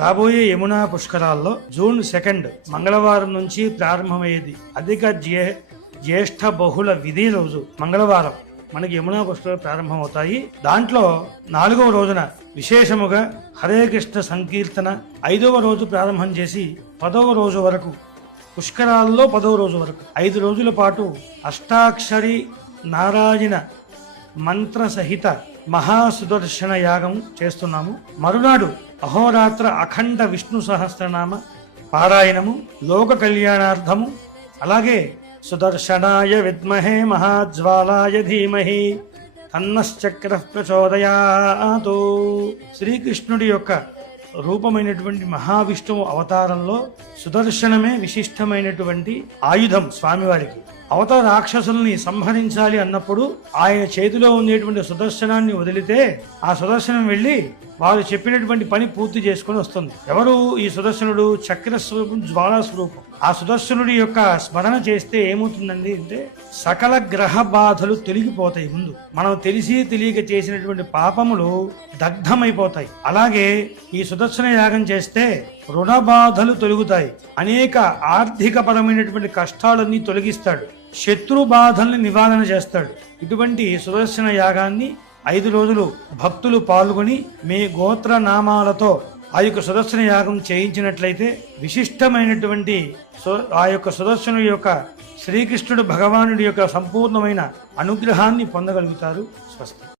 రాబోయే యమునా పుష్కరాల్లో జూన్ 2 మంగళవారం నుంచి ప్రారంభమయ్యేది అధిక జ్యేష్ఠ బహుళ విధి రోజు మంగళవారం మనకి యమునా పుష్కరాలు ప్రారంభమవుతాయి. దాంట్లో 4వ రోజున విశేషముగా హరే కృష్ణ సంకీర్తన 5వ రోజు ప్రారంభం చేసి 10వ రోజు వరకు, పుష్కరాల్లో 10వ రోజు వరకు 5 రోజుల పాటు అష్టాక్షరి నారాయణ మంత్ర సహిత మహాసుదర్శన యాగం చేస్తున్నాము. మరునాడు అహోరాత్ర అఖండ విష్ణు సహస్రనామ పారాయణము, లోక కళ్యాణార్థము, అలాగే సుదర్శనాయ విద్మహే మహాజ్వాలాయ ధీమహి తన్నశ్చక్ర ప్రచోదయాతు. శ్రీకృష్ణుడి యొక్క రూపమైనటువంటి మహావిష్ణువు అవతారంలో సుదర్శనమే విశిష్టమైనటువంటి ఆయుధం స్వామివారికి. అవతార రాక్షసుల్ని సంహరించాలి అన్నప్పుడు ఆయన చేతిలో ఉండేటువంటి సుదర్శనాన్ని వదిలితే ఆ సుదర్శనం వెళ్లి వారు చెప్పినటువంటి పని పూర్తి చేసుకుని వస్తుంది. ఎవరు ఈ సుదర్శనుడు? చక్ర స్వరూపం, జ్వాలా స్వరూపం. ఆ సుదర్శనుడి యొక్క స్మరణ చేస్తే ఏమవుతుందండి అంటే సకల గ్రహ బాధలు తొలగిపోతాయి. ముందు మనం తెలిసి తెలియక చేసినటువంటి పాపములు దగ్ధమైపోతాయి. అలాగే ఈ సుదర్శన యాగం చేస్తే రుణ బాధలు తొలగుతాయి. అనేక ఆర్థిక పరమైనటువంటి కష్టాలన్నీ తొలగిస్తాడు. శత్రు బాధల్ని నివారణ చేస్తాడు. ఇటువంటి సుదర్శన యాగాన్ని 5 రోజులు భక్తులు పాల్గొని మీ గోత్ర నామాలతో ఆ యొక్క సుదర్శన యాగం చేయించినట్లయితే విశిష్టమైనటువంటి ఆ యొక్క సుదర్శనుడి యొక్క శ్రీకృష్ణుడు భగవానుడి యొక్క సంపూర్ణమైన అనుగ్రహాన్ని పొందగలుగుతారు. స్వస్తి.